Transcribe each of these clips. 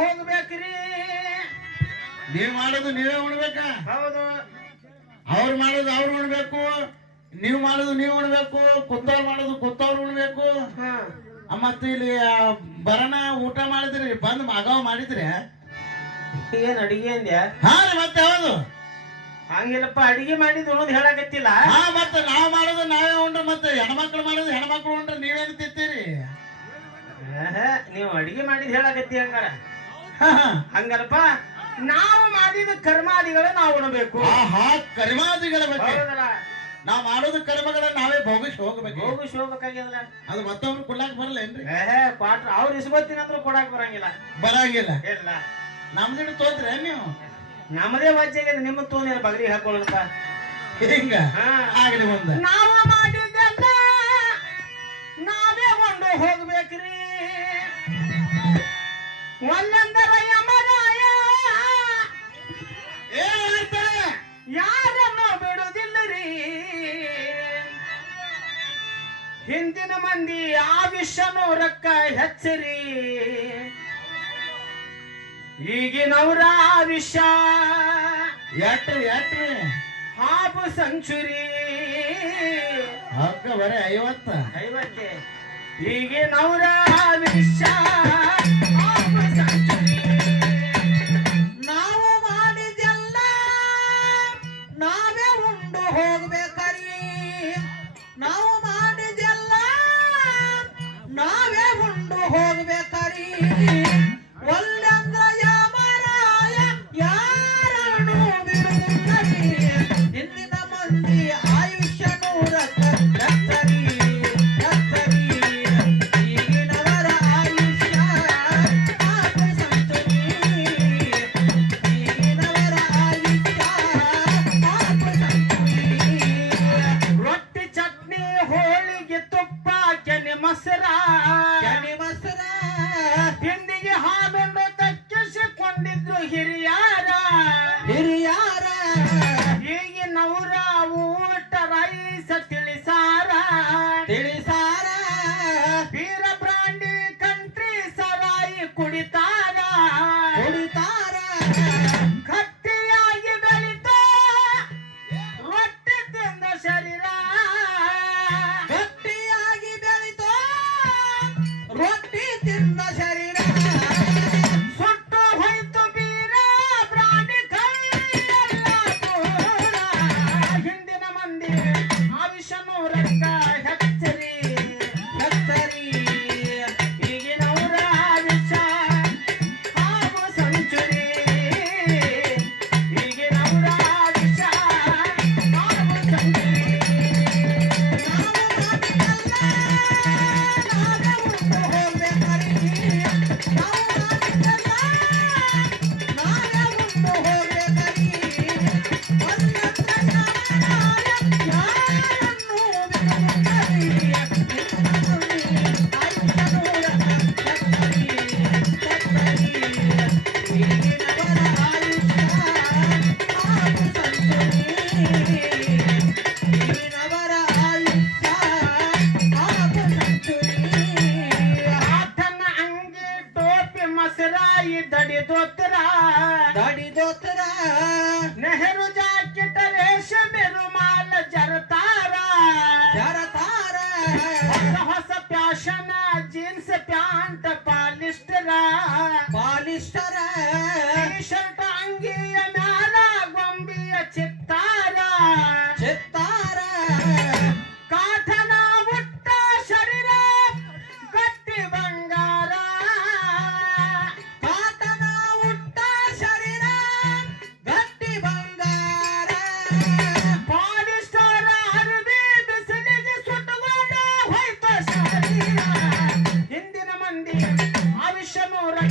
ಹೋಗ್ಬೇಕ್ರಿ ನೀವ್ ಮಾಡೋದು ನೀವೇ ಉಣ್ಬೇಕಾ? ಹೌದು. ಅವ್ರು ಮಾಡೋದು ಅವ್ರು ಉಣ್ಬೇಕು ನೀವ್ ಮಾಡೋದು ನೀವ್ ಉಣ್ಬೇಕು ಕುತ್ತವ್ರು ಮಾಡೋದು ಕುತ್ತವ್ರು ಉಣ್ಬೇಕು. ಮತ್ತ ಇಲ್ಲಿ ಬರಣ ಬರನ ಊಟ ಮಾಡಿದ್ರಿ ಬಂದ್ ಮಗಾವ್ ಮಾಡಿದ್ರಿ? ಏನ್ ಅಡಿಗೆ ಅಂದ್ಯ? ಹಾ ರೀ ಮತ್ತೆ ಹೌದು ಹಂಗಿಲ್ಲಪ್ಪ ಅಡಿಗೆ ಮಾಡಿದ್ ಉಣದ್ ಹೇಳಕತ್ತಿಲ್ಲ. ಹಾ ಮತ್ತೆ ನಾವ್ ಮಾಡೋದು ನಾವೇ ಉಂಡ್ರೆ ಮತ್ತೆ ಹೆಣ್ಮಕ್ಳು ಮಾಡೋದು ಹೆಣ್ಮಕ್ಳು ಉಂಡ್ರೆ ನೀವೇನ್ ತಿಂತೀರಿ? ಏ ನೀವು ಅಡಿಗೆ ಮಾಡಿದ್ ಹೇಳಕತ್ತಿ ಹಂಗಾರ. ಹಾ, ಹಾ. ಹಂಗಲ್ಲಪ್ಪ. ನಾವು ಮಾಡಿದ ಕರ್ಮಾದಿಗಳ ನಾವು ಉಣಬೇಕು. ಆಹಾ ಕರ್ಮಾದಿಗಳ ಬಗ್ಗೆ. ನಾವು ಮಾಡೋದು ಕರ್ಮಗಳ ನಾವೇ ಭೋಗಿಸಿ ಹೋಗ್ಬೇಕು. ಭೋಗಿಸಿ ಹೋಗ್ಬೇಕಾಗ್ಯದಲ್ಲ ಅದು ಮತ್ತೊಬ್ರು ಕೊಡ್ಲಾಕ್ ಬರಲ್ಲ ಏನ್ರಿ? ಕ್ವಾಟ್ರ್ ಅವ್ರು ಇಸ್ಕೊತೀನಂದ್ರು ಕೊಡಾಕ್ ಬರಂಗಿಲ್ಲ. ಬರಂಗಿಲ್ಲ. ಇಲ್ಲ. ನಮ್ದಿನ ತೋತ್ರೆ ನೀವು? ನಮ್ಮದೇ ವಜ್ಜೆಗೆ ನಿಮ್ಮ ತೋನಿರ ಬಗ್ರಿ ಹಾಕೊಳ್ಳಪ್ಪ ಹಿಂಗ? ಹಾ. ಆಗ್ಲಿ ಮುಂದೆ. ನಾವು ಮಾಡಿದ್ದ ನಾವೇ ಕೊಂಡು ಹೋಗ್ಬೇಕ್ರಿ. ಒಂದೊಂದರ ಯಮರಾಯ. ಯಾರನ್ನು ಬಿಡುವುದಿಲ್ಲರಿ ಹಿಂದಿನ ಮಂದಿ ಆವಿಷನು ರೊಕ್ಕ ಹೆಚ್ಚರಿ. ಈಗಿನವರ ಆವಿಷ ಎಟ್ರಿ ಎಟ್ರಿ? Half sanctuary. ಹಕ್ಕ ಬರೀ ಐವತ್ತ. ಐವತ್ತೆ. ಈಗಿನವರ ಆವಿಷ such good. ದಾಡಿ ದೋತರ ನೆಹರು ಜಾಕೆಟ್ ರೇಷ್ಮೆ ರುಮಾಲ ಜರತ முறை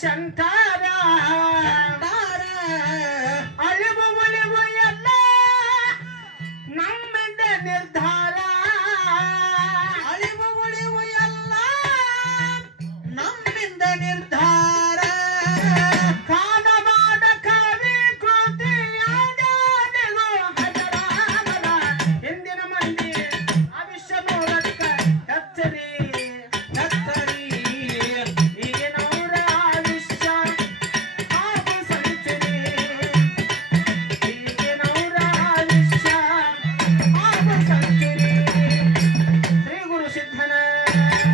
శంకరా